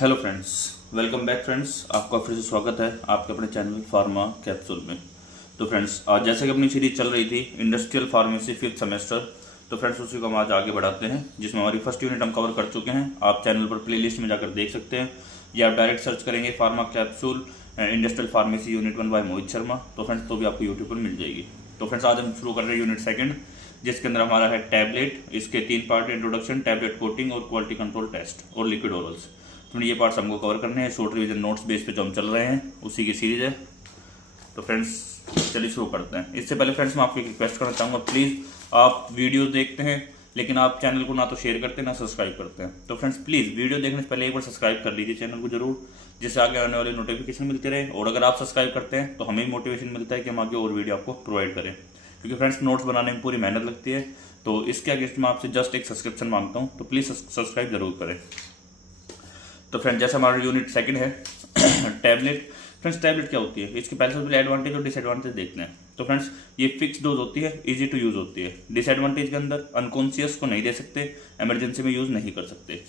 Hello friends, welcome back friends. आपका फिर से स्वागत है आपके अपने चैनल फार्मा कैप्सूल में। तो फ्रेंड्स, आज जैसे कि अपनी सीरीज चल रही थी इंडस्ट्रियल फार्मेसी 5th सेमेस्टर, तो फ्रेंड्स उसी को हम आज आगे बढ़ाते हैं, जिसमें हमारी फर्स्ट यूनिट हम कवर कर चुके हैं। आप चैनल पर प्लेलिस्ट में जाकर देख सकते हैं, या आप डायरेक्ट सर्च करेंगे pharma capsule industrial pharmacy unit 1 by Mohit Sharma, तो फ्रेंड्स तो भी आपको यूट्यूब पर मिल जाएगी। तो फ्रेंड्स, आज हम शुरू कर रहे हैं यूनिट सेकंड, जिसके अंदर हमारा है टैबलेट। इसके 3 पार्ट: इंट्रोडक्शन, टैबलेट कोटिंग और क्वालिटी कंट्रोल टेस्ट और लिक्विड ओरल्स। तो ये पार्ट्स हमको कवर करने हैं। शॉर्ट रिवीजन नोट्स बेस पे जो हम चल रहे हैं उसी की सीरीज है। तो फ्रेंड्स चलिए शुरू करते हैं। इससे पहले फ्रेंड्स मैं आपको एक रिक्वेस्ट करना चाहूँगा, प्लीज़ आप वीडियोस देखते हैं लेकिन आप चैनल को ना तो शेयर करते हैं ना सब्सक्राइब करते हैं। तो फ्रेंड्स प्लीज़ वीडियो देखने से पहले एक बार सब्सक्राइब कर लीजिए चैनल को जरूर, जिससे आगे आने वाले नोटिफिकेशन मिलते रहे। और अगर आप सब्सक्राइब करते हैं तो हमें मोटिवेशन मिलता है कि हम आगे और वीडियो आपको प्रोवाइड करें, क्योंकि फ्रेंड्स नोट्स बनाने में पूरी मेहनत लगती है। तो इसके अगेंस्ट मैं आपसे जस्ट एक सब्सक्रिप्शन मांगता हूँ, तो प्लीज़ सब्सक्राइब जरूर करें। तो फ्रेंड्स, जैसे हमारा यूनिट सेकंड है टैबलेट। फ्रेंड्स, टैबलेट क्या होती है, इसके पहले सबसे एडवांटेज और डिसएडवांटेज देखते हैं। तो फ्रेंड्स, ये फिक्स डोज होती है, इजी टू यूज़ होती है। डिसएडवांटेज के अंदर अनकॉन्शियस को नहीं दे सकते, इमरजेंसी में यूज़ नहीं कर सकते।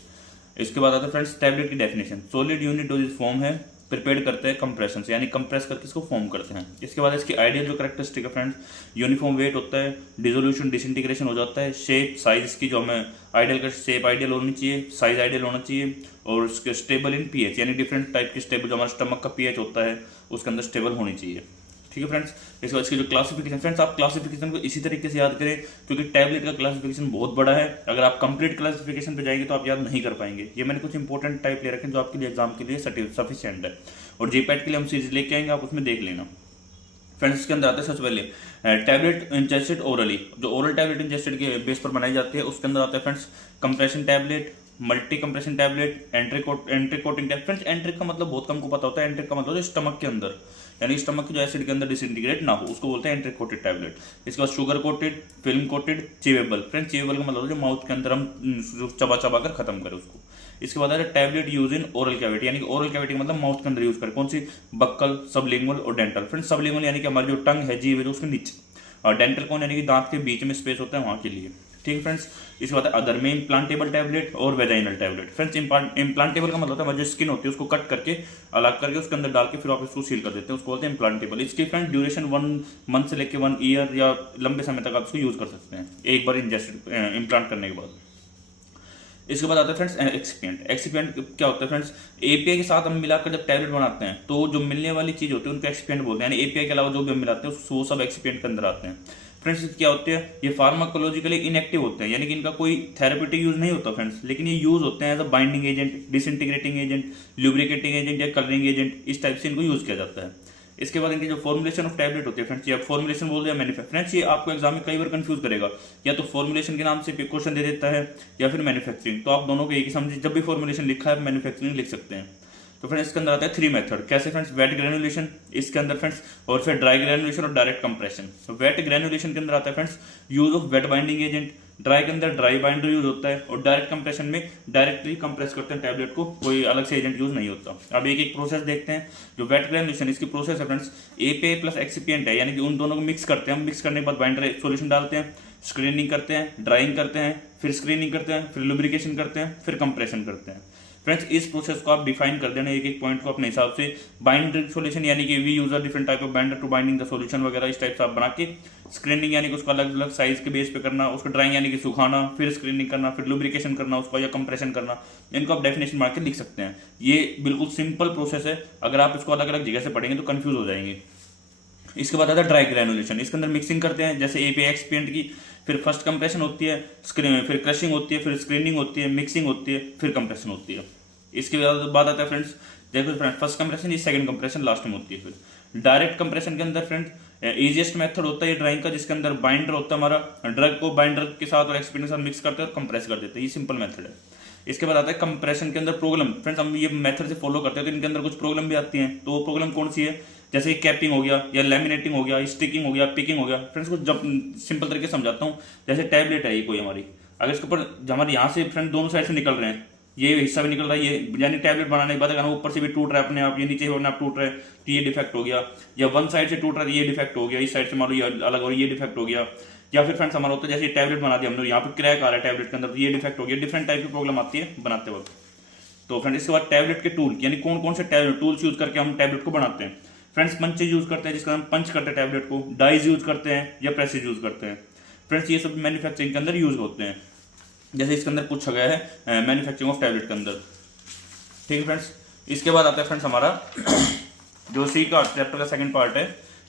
इसके बाद आता है फ्रेंड्स टैबलेट की definition. Solid unit doses form है, प्रिपेयर्ड करते हैं कंप्रेशन से, यानी कंप्रेस करके इसको फॉर्म करते हैं। इसके बाद इसकी आइडियल जो कैरेक्टरिस्टिक है फ्रेंड्स, यूनिफॉर्म वेट होता है, डिसोल्यूशन डिसइंटीग्रेशन हो जाता है, शेप साइज इसकी जो हमें आइडियल का शेप आइडियल होनी चाहिए, साइज आइडियल होना चाहिए, और उसके स्टेबल इन पीएच, यानी डिफरेंट टाइप की स्टेबल जो हमारा स्टमक का पीएच होता है उसके अंदर स्टेबल होनी चाहिए। ठीक है फ्रेंड्स। इसके बाद इसकी जो क्लासिफिकेशन, फ्रेंड्स आप क्लासिफिकेशन को इसी तरीके से याद करें, क्योंकि टैबलेट का क्लासिफिकेशन बहुत बड़ा है। अगर आप कंप्लीट क्लासिफिकेशन पे जाएंगे तो आप याद नहीं कर पाएंगे। ये मैंने कुछ इंपॉर्टेंट टाइप ले रखे हैं जो आपके लिए एग्जाम के लिए सफिशिएंट है, और जीपैट के लिए हम सीरीज लेके आएंगे, आप उसमें देख लेना। फ्रेंड्स, इसके अंदर आता है सबसे पहले टैबलेट इंजेस्टेड ओरली। जो ओरल टैबलेट इंजेस्टेड के बेस पर बनाई जाती है उसके अंदर आता है friends compression tablet, multi compression tablet, enteric coating tablet. Friends, enteric का मतलब बहुत कम को पता होता है। एंट्रिक का मतलब है स्टमक के अंदर, यानी स्टमक के जो एसिड के अंदर डिसइंटीग्रेट ना हो, उसको बोलते हैं एंट्रिक कोटेड टैबलेट। इसके बाद sugar coated, film coated, chewable. Friends, chewable का मतलब जो माउथ के अंदर हम चबा चबा कर खत्म करें उसको। इसके बाद है tablet use in oral cavity, यानी कि ओरल कैविटी मतलब माउथ के अंदर यूज करें। कौन सी? बक्कल, सबलिंगुअल और डेंटल। फ्रेंड्स, सबलिंगुअल यानी कि हमारी जो टंग है, जीभ है, जो उसके नीचे, और डेंटल कौन, यानी कि दांत के बीच में स्पेस होता है वहां के लिए। ठीक है फ्रेंड्स। इसके बाद अदर में इम्प्लांटेबल टैबलेट और वेजाइनल टैबलेट। फ्रेंड्स, इम्प्लांटेबल का मतलब होता है हमारी जो स्किन होती है उसको कट करके अलग करके उसके अंदर डाल के फिर आप इसको सील कर देते हैं, उसको बोलते हैं इम्प्लांटेबल। इसकी फ्रेंड ड्यूरेशन 1 मंथ से लेकर 1 ईयर या लंबे समय तक आप इसको यूज कर सकते हैं एक बार इंजेस्टेड इम्प्लांट करने के बाद। इसके बाद आता है फ्रेंड्स एक्सिपिएंट। एक्सिपिएंट क्या होता है फ्रेंड्स? एपीआई के साथ हम मिलाकर जब टैबलेट बनाते हैं तो जो मिलने वाली चीज होती है उनको एक्सिपिएंट बोलते हैं, यानी एपीआई के अलावा जो भी हम मिलाते हैं वो सब एक्सिपिएंट के अंदर आते हैं। फ्रेंड्स, क्या होते हैं? ये फार्माकोलॉजिकली इनएक्टिव होते हैं, यानी कि इनका कोई थेरेपेटिक यूज नहीं होता फ्रेंड्स, लेकिन ये यूज होते हैं as a binding agent, disintegrating agent, lubricating agent या कलरिंग एजेंट। इस टाइप से इनको यूज किया जाता है। इसके बाद इनकी जो फॉर्मुलेशन ऑफ टैबलेट होती है फ्रेंड्स, या फॉर्मुलेशन बोल दिया मैन्युफैक्चर। फ्रेंड्स, ये आपको एग्जाम में कई बार कंफ्यूज करेगा, या तो फॉर्मुलेशन के नाम से क्वेश्चन दे देता है या फिर मैन्युफैक्चरिंग। तो आप दोनों को एक ही समझिए, जब भी फॉर्मुलेशन लिखा है मैन्युफैक्चरिंग लिख सकते हैं। तो फ्रेंड्स, इसके अंदर आता है 3 मेथड। कैसे फ्रेंड्स? वेट ग्रेनुलेशन इसके अंदर फ्रेंड्स, और फिर ड्राई ग्रेनुलेशन और डायरेक्ट कंप्रेशन। तो वेट ग्रेनुलेशन के अंदर आता है friends use of wet binding agent, dry के अंदर ड्राई बाइंडर यूज होता है, और डायरेक्ट कंप्रेशन में डायरेक्टली कंप्रेस करते हैं टैबलेट को, कोई अलग से एजेंट यूज नहीं होता। अब एक एक प्रोसेस देखते हैं। जो वेट ग्रेनुलेशन इसकी प्रोसेस है फ्रेंड्स, एपीआई प्लस एक्सिपिएंट है, यानी कि उन दोनों को मिक्स करते हैं। हम मिक्स करने के बाद बाइंडर सॉल्यूशन डालते हैं, स्क्रीनिंग करते हैं, ड्राइंग करते हैं, फिर स्क्रीनिंग करते हैं, फिर लुब्रिकेशन करते हैं, फिर कंप्रेशन करते हैं। फ्रेंड्स, इस प्रोसेस को आप डिफाइन कर देना एक एक पॉइंट को अपने हिसाब से। बाइंडर सॉल्यूशन यानी कि we use a different type of binder to binding the solution वगैरह, इस टाइप से आप बना के। स्क्रीनिंग यानी कि उसको अलग अलग साइज के बेस पे करना, उसको ड्राइंग यानी कि सुखाना, फिर स्क्रीनिंग करना, फिर लुब्रिकेशन करना उसको, या कंप्रेशन करना। इनको आप डेफिनेशन मार के लिख सकते हैं। ये बिल्कुल सिंपल प्रोसेस है, अगर आप इसको अलग अलग जगह से पढ़ेंगे तो कंफ्यूज हो जाएंगे। इसके बाद आता है ड्राई ग्रेनुलेशन। इसके अंदर मिक्सिंग करते हैं, जैसे एपीआई एक्सपिएंट की, फिर फर्स्ट कंप्रेशन होती है, फिर क्रशिंग होती है, फिर स्क्रीनिंग होती है, मिक्सिंग होती है, फिर कंप्रेशन होती है। इसके बाद आता है फ्रेंड्स, देखो फ्रेंड्स, फर्स्ट कंप्रेशन, ये सेकंड कंप्रेशन लास्ट में होती है। फिर डायरेक्ट कंप्रेशन के अंदर फ्रेंड्स इजीएस्ट मेथड होता है ड्राइंग का, जिसके अंदर बाइंडर होता है हमारा, ड्रग को बाइंडर के साथ और एक्सपिएंट के साथ मिक्स करते हैं और कंप्रेस कर देते हैं। ये सिंपल मेथड है। इसके बाद आता है कंप्रेशन के अंदर प्रॉब्लम। फ्रेंड्स, हम ये मेथड से फॉलो करते हैं तो इनके अंदर कुछ प्रॉब्लम भी आती हैं। तो वो प्रॉब्लम कौन सी है? जैसे कैपिंग हो गया, या लेमिनेटिंग हो गया, स्टिकिंग हो गया, पिकिंग हो गया। फ्रेंड्स, को जब सिंपल तरीके से समझाता हूँ, जैसे टैबलेट है ये कोई हमारी, अगर इसके ऊपर हमारे यहाँ से फ्रेंड दोनों साइड से निकल रहे हैं, ये हिस्सा भी निकल रहा है, ये यानी टैबलेट बनाने के बाद अगर ऊपर से भी टूट रहा है अपने आप, ये नीचे अपने आप टूट रहा है तो ये डिफेक्ट हो गया, या वन साइड से टूट रहा है ये डिफेक्ट हो गया, इस साइड से मान लो ये अलग और ये डिफेक्ट हो गया, या फिर फ्रेंड्स हमारा होता है जैसे टैबलेट बना दिया हमने, यहाँ पे क्रैक आ रहा है टैबलेट के अंदर, तो ये डिफेक्ट हो गया। डिफरेंट टाइप की प्रॉब्लम आती है बनाते वक्त। तो फ्रेंड्स इसके बाद टैबलेट के टूल, यानी कौन कौन से टूल्स यूज करके हम टैबलेट को बनाते हैं। फ्रेंड्स पंचेज यूज करते हैं, जिसका हम पंच करते हैं टैबलेट को, डाइज यूज करते हैं या प्रेसेज यूज करते हैं। फ्रेंड्स ये सब मैन्युफैक्चरिंग के अंदर यूज होते हैं, जैसे इसके अंदर पूछा गया है मैन्युफैक्चरिंग ऑफ टैबलेट के अंदर। ठीक है फ्रेंड्स, इसके बाद आता है फ्रेंड्स हमारा जो सी का चैप्टर का सेकंड पार्ट है,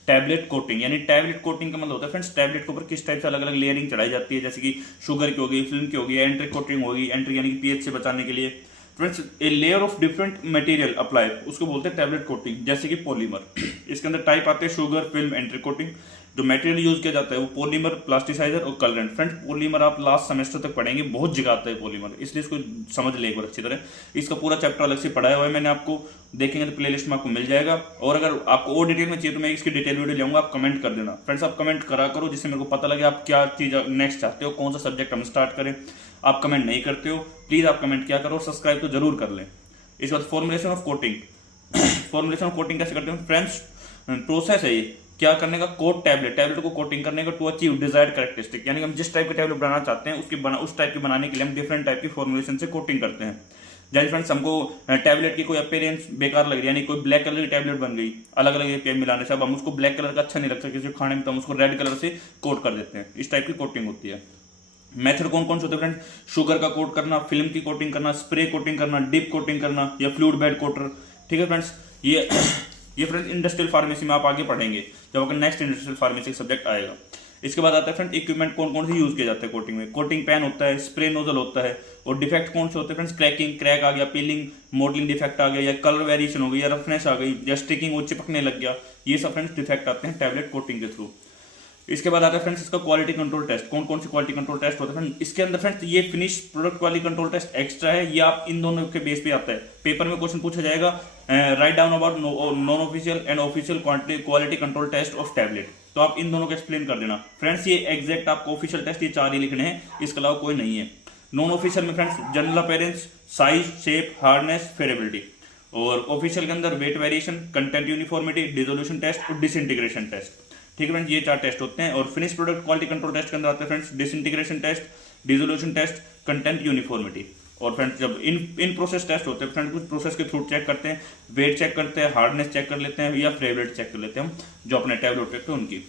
टैबलेट कोटिंग। यानी टैबलेट कोटिंग का मतलब होता है फ्रेंड्स टैबलेट के ऊपर किस टाइप से अलग अलग लेयरिंग चढ़ाई जाती है, जैसे कि शुगर की होगी, फिल्म की होगी, एंट्रिक कोटिंग होगी, एंट्रिक यानी कि पीएच से बचाने के लिए। Friends a layer of different material apply, उसको बोलते हैं टैबलेट कोटिंग। जैसे कि पॉलीमर, इसके अंदर टाइप आते हैं शुगर, फिल्म, एंट्रिक कोटिंग। जो मटेरियल यूज किया जाता है वो पॉलीमर, प्लास्टिसाइजर और कलरेंट। फ्रेंड्स पॉलीमर आप लास्ट सेमेस्टर तक पढ़ेंगे, बहुत जगह आता है पॉलीमर, इसलिए इसको समझ ले एक बार अच्छी तरह। इसका पूरा चैप्टर अलग से पढ़ाया हुआ है मैंने, आपको देखेंगे तो प्लेलिस्ट में आपको मिल जाएगा। और अगर आपको और डिटेल में चाहिए तो मैं इसकी डिटेल वीडियो लाऊंगा, आप कमेंट कर देना। फ्रेंड्स आप कमेंट करा करो, जिससे मेरे को पता लगे आप क्या चीज नेक्स्ट चाहते हो, कौन सा सब्जेक्ट हम स्टार्ट करें। आप कमेंट नहीं करते हो, प्लीज आप कमेंट क्या करो, सब्सक्राइब तो जरूर कर लें। इसके बाद formulation of coating. Formulation of coating कैसे करते हैं फ्रेंड्स, प्रोसेस है ये क्या करने का, कोट टैबलेट को कोटिंग करने का टू अचीव डिजायर्ड कैरेक्टरिस्टिक। यानी हम जिस टाइप के टैबलेट बनाना चाहते हैं उस टाइप के बनाने के लिए हम डिफरेंट टाइप की फॉर्मुलेशन से कोटिंग करते हैं। जैसे फ्रेंड्स हमको टैबलेट की कोई अपीयरेंस बेकार लग रही है, यानी कोई ब्लैक कलर की टैबलेट बन गई अलग अलग एपीआई मिलाने से, अब हम उसको ब्लैक कलर का अच्छा नहीं लगता किसी खाने में, तो हम उसको रेड कलर से कोट कर देते हैं। इस टाइप की कोटिंग होती है। मेथड कौन कौन से होते हैं फ्रेंड्स, शुगर का कोट करना, फिल्म की कोटिंग करना, स्प्रे कोटिंग करना, डिप कोटिंग करना या फ्लूइड बेड कोटर। ठीक है फ्रेंड्स, ये फ्रेंड्स इंडस्ट्रियल फार्मेसी में आप आगे पढ़ेंगे जब अगर नेक्स्ट इंडस्ट्रियल फार्मेसी सब्जेक्ट आएगा। इसके बाद आता है फ्रेंड्स इक्विपमेंट कौन कौन से यूज किए जाते हैं कोटिंग में। कोटिंग पैन होता है, स्प्रे नोजल होता है, और डिफेक्ट कौन से होते हैं फ्रेंड्स, क्रैकिंग, क्रैक आ गया, पीलिंग, मॉडलिंग डिफेक्ट आ गया, या कलर वेरिएशन हो गई, या रफनेस आ गई, या स्टिकिंग वो चिपकने लग गया। ये सब फ्रेंड्स डिफेक्ट आते हैं टैबलेट कोटिंग के थ्रू। इसके बाद आता है फ्रेंड्स इसका क्वालिटी कंट्रोल टेस्ट। कौन कौन से क्वालिटी कंट्रोल टेस्ट होते हैं फ्रेंड्स, इसके अंदर फ्रेंड्स ये finish product quality control test extra है, ये आप इन दोनों के बेस पे आता है। पेपर में क्वेश्चन पूछा जाएगा, write down about non official and official quality control test of tablet, तो आप इन दोनों को एक्सप्लेन कर देना। फ्रेंड्स ये एग्जैक्ट आपको ऑफिशियल टेस्ट ये 4 ही लिखने हैं, इसके अलावा कोई नहीं है। नॉन ऑफिशियल में friends general appearance, size, shape, hardness, friability, और ऑफिशियल के अंदर weight variation, content uniformity, dissolution test और डिसइंटीग्रेशन टेस्ट। ठीक है फ्रेंड्स, ये 4 टेस्ट होते हैं। और finish product quality control test के अंदर आते हैं friends disintegration test, dissolution test, content uniformity. और फ्रेंड्स जब इन प्रोसेस टेस्ट होते हैं फ्रेंड्स, कुछ प्रोसेस के थ्रू चेक करते हैं, वेट चेक करते हैं, हार्डनेस चेक कर लेते हैं, या फ्लेवरेट चेक कर लेते हैं हम जो अपने टैबलेट होते हैं उनकी।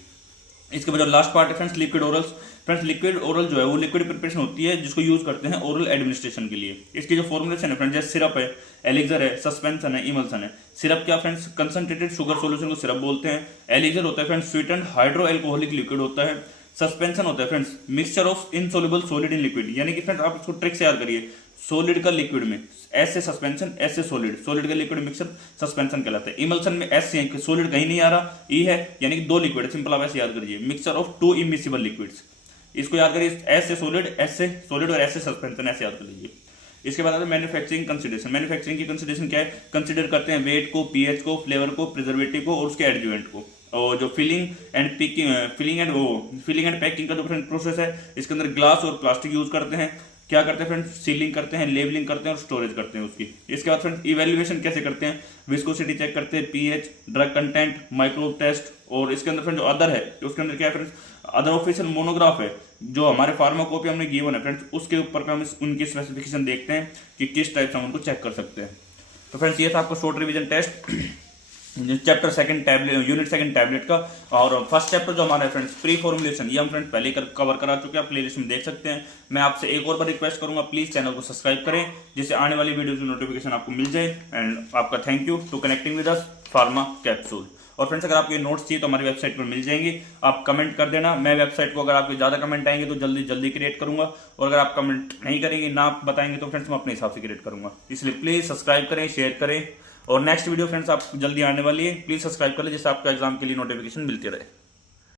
इसके बाद लास्ट पार्ट है friends liquid orals. Friends liquid oral जो है वो लिक्विड प्रिपरेशन होती है जिसको यूज करते हैं ओरल एडमिनिस्ट्रेशन के लिए। इसकी जो फॉर्मुलेशन है फ्रेंड्स, जैसे सिरप है, एलिक्सर है, सस्पेंशन है, इमल्सन है। सिरप क्या फ्रेंड्स, कंसंट्रेटेड शुगर सॉल्यूशन को सिरप बोलते हैं। एलिक्सर होता है friends sweetened hydro alcoholic liquid होता है। सस्पेंशन होता है friends mixture of insoluble solid in liquid, यानी कि फ्रेंड्स आप इसको ट्रिक से याद करिए, सॉलिड का लिक्विड में एस से सस्पेंशन, एस से सॉलिड, सॉलिड का लिक्विड मिक्सचर सस्पेंशन कहलाता है। इमल्सन में एस से सॉलिड कहीं नहीं आ रहा, ई है, यानी कि 2 लिक्विड, सिंपल आप ऐसे याद करिए, मिक्सचर ऑफ 2 इमिसिबल लिक्विड्स। इसको याद करिए, एस से सॉलिड, एस से सॉलिड और एस से सस्पेंशन, ऐसे याद कर लीजिए। इसके बाद आता है मैन्युफैक्चरिंग कंसिडरेशन। मैन्युफैक्चरिंग की कंसिडरेशन क्या है, कंसिडर करते हैं वेट को, पीएच को, फ्लेवर को, प्रिजर्वेटिव को और उसके एडजुवेंट को। और जो फिलिंग एंड पैकिंग का जो प्रोसेस है, इसके अंदर ग्लास और प्लास्टिक यूज करते हैं। क्या करते हैं फ्रेंड्स, सीलिंग करते हैं, लेबलिंग करते हैं और स्टोरेज करते हैं उसकी। इसके बाद फ्रेंड्स इवैल्यूएशन कैसे करते हैं, विस्कोसिटी चेक करते हैं, pH, drug content, microbe test. और इसके अंदर फ्रेंड्स जो अदर है, उसके अंदर क्या है फ्रेंड्स, अदर ऑफिशियल मोनोग्राफ है जो हमारे फार्माकोपी हमने गिवन है फ्रेंड्स, उसके ऊपर पे हम उनकी स्पेसिफिकेशन देखते हैं कि किस टाइप से हम उनको चेक कर सकते हैं। तो फ्रेंड्स ये था आपका short revision test chapter second tablet, unit second tablet का। और फर्स्ट चैप्टर जो हमारा है फ्रेंड्स प्री फॉर्मुलेशन, ये हम फ्रेंड्स पहले कवर करा चुके हैं, आप प्लेलिस्ट में देख सकते हैं। मैं आपसे एक और बार रिक्वेस्ट करूंगा, प्लीज चैनल को सब्सक्राइब करें जिससे आने वाली वीडियो की नोटिफिकेशन आपको मिल जाए। एंड आपका thank you to connecting with us pharma capsule. और फ्रेंड्स अगर आपको ये नोट्स चाहिए तो हमारी वेबसाइट पर मिल जाएंगे, आप कमेंट कर देना। मैं वेबसाइट को अगर आपके ज़्यादा कमेंट आएंगे तो जल्दी क्रिएट करूंगा, और अगर आप कमेंट नहीं करेंगे, ना बताएंगे तो फ्रेंड्स मैं अपने हिसाब से क्रिएट करूंगा। इसलिए प्लीज़ सब्सक्राइब करें, शेयर करें। और नेक्स्ट वीडियो फ्रेंड्स आप जल्दी आने वाली है, प्लीज़ सब्सक्राइब कर लें जिससे आपको एग्जाम के लिए नोटिफिकेशन मिलती रहे।